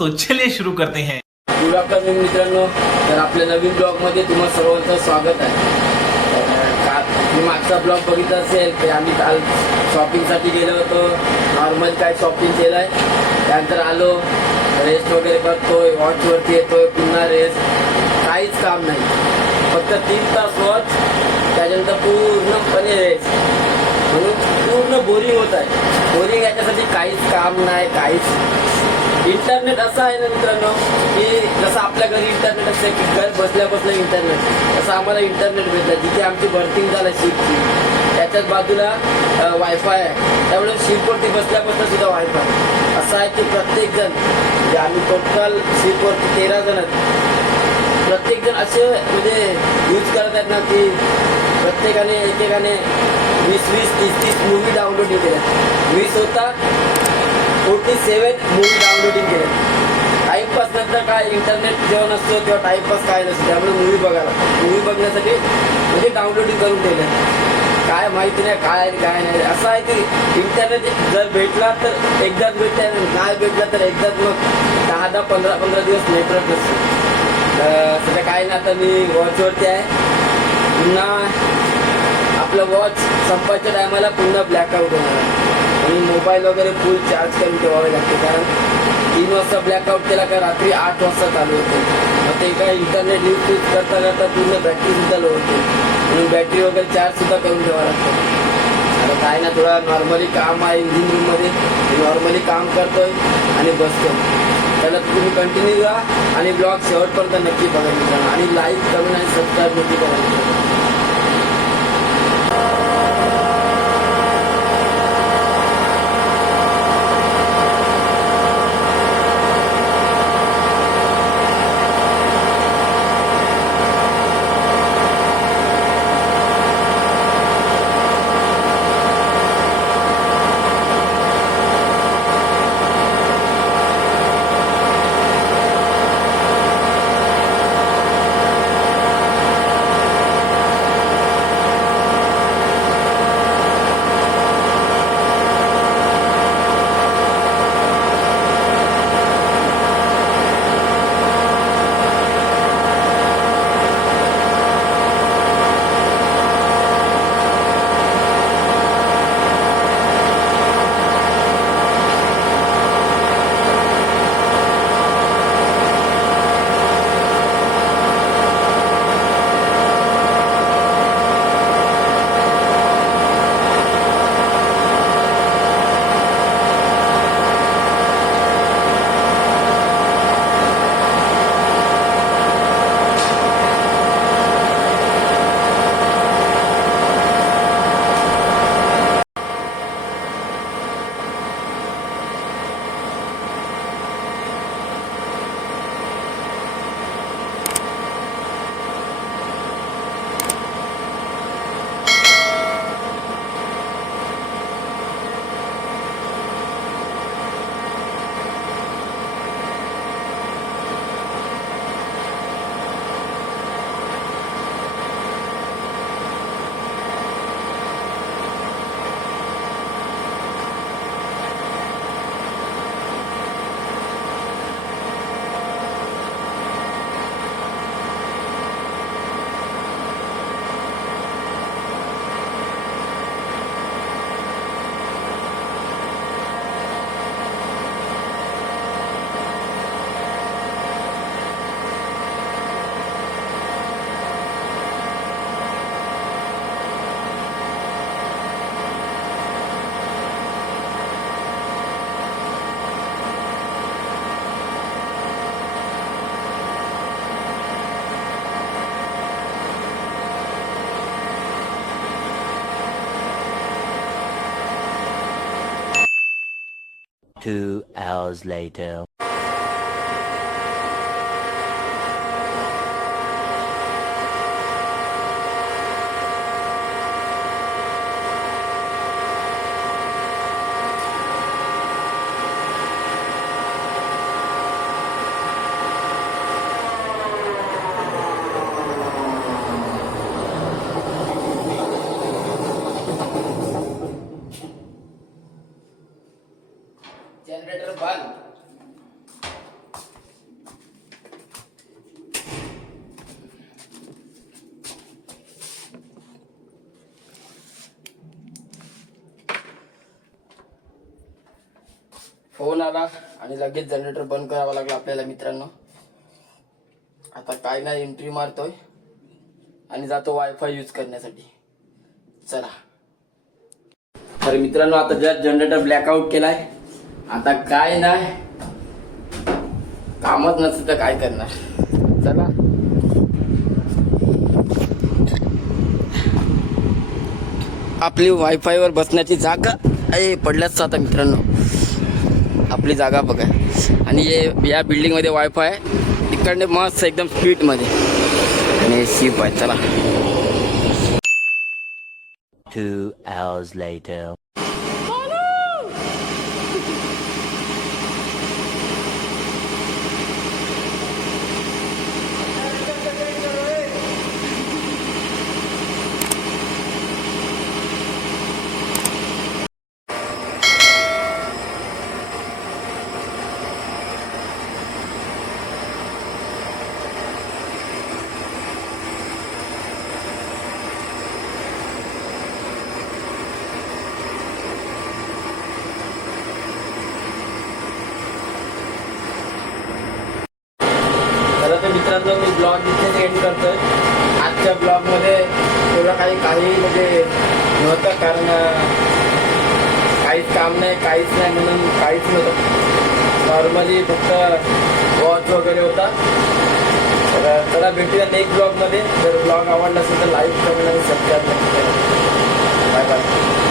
तो चलिए शुरू करते हैं। गुड आफ्टरनून मित्रांनो. तर आपल्या नवीन ब्लॉगमध्ये तुम्हा सर्वांचं स्वागत आहे. मी का तुम्ही मागचा ब्लॉग बघितला असेल की आम्ही काल शॉपिंगसाठी गेलो होतो. नॉर्मल काय शॉपिंग केलं आहे त्यानंतर आलो रेस्ट वगैरे करतोय वॉचवरती येतोय पुन्हा रेस्ट काहीच काम नाही. फक्त तीन तास वॉच त्याच्यानंतर पूर्णपणे रेस्ट म्हणून पूर्ण बोरिंग होत आहे. बोरिंग याच्यासाठी काहीच काम नाही काहीच इंटरनेट असं आहे ना मित्रांनो की जसं आपल्या घरी इंटरनेट असते की घर बसल्या बसल्या इंटरनेट तसं आम्हाला इंटरनेट भेटलं जिथे आमची बर्थिंग झालं शिपची त्याच्याच बाजूला वायफाय आहे. त्यामुळे शिपवरती बसल्या बसल्या सुद्धा वायफाय असं आहे की प्रत्येक जण म्हणजे आम्ही टोटल शिपवरती तेरा जण आहेत. प्रत्येक जण असे म्हणजे यूज करत आहेत ना की प्रत्येकाने एकेकाने वीस वीस तीस तीस मूवी डाउनलोड केल्या वीस होता फोर्टी सेवन मूवी डाउनलोडिंग केले टाईमपास नंतर काय? इंटरनेट जेव्हा नसतो तेव्हा टाईमपास काय नसतो. त्यामुळे मूवी बघायला मूवी बघण्यासाठी म्हणजे डाउनलोडिंग करून ठेवले काय माहिती नाही काय आहे काय नाही. असं आहे की इंटरनेट जर भेटला तर एकदाच भेटला नाही भेटला तर एकदाच मग दहा दहा पंधरा पंधरा दिवस नेटवर्क नसतो. सध्या काय नाही आता मी वॉचवरती आहे. पुन्हा आपलं वॉच संपायच्या टायमाला पुन्हा ब्लॅकआउट होणार आहे. आणि मोबाईल वगैरे फुल चार्ज करून ठेवावे लागते. कारण तीन वाजता ब्लॅकआउट केला का रात्री आठ वाजता चालू होते. मग ते काय इंटरनेट यूज यूज करता करता पूर्ण बॅटरी सुद्धा लो होते. म्हणून बॅटरी वगैरे चार्ज सुद्धा करून ठेवावं लागतं. आता काय ना थोडा नॉर्मली काम आहे इंजिन रूममध्ये नॉर्मली काम करतोय आणि बसतो त्याला तुम्ही कंटिन्यू द्या आणि ब्लॉग शेवटपर्यंत नक्की बघायला आणि लाईक करून आणि सबस्क्राईब नक्की करा Two hours later. हो फोन आला आणि लगेच जनरेटर बंद करावा लागला आपल्याला मित्रांनो. आता काय नाही एंट्री मारतोय. आणि जातो वायफाय यूज करण्यासाठी. चला. तर मित्रांनो आता जर जनरेटर ब्लॅकआउट केलाय आता काय नाही. कामच नसतं तर काय करणार. चला. आपली वायफायवर बसण्याची जागा आहे पडल्याच आता मित्रांनो. आपली जागा बघा. आणि हे या बिल्डिंगमध्ये वायफाय आहे. इकडने मस्त एकदम स्पीडमध्ये आणि शिप आहे. चला. मित्रांनो मी ब्लॉग इथेच एंड करतोय. आजच्या ब्लॉगमध्ये एवढं काही काही म्हणजे नव्हतं कारण काहीच काम नाही काहीच नाही म्हणून काहीच नव्हतं. नॉर्मली फक्त वॉच वगैरे होता. तर चला भेटूया नेक्स्ट ब्लॉगमध्ये जर ब्लॉग आवडला असेल तर लाईक कमेंट आणि सबस्क्राईब नक्की करा. Bye bye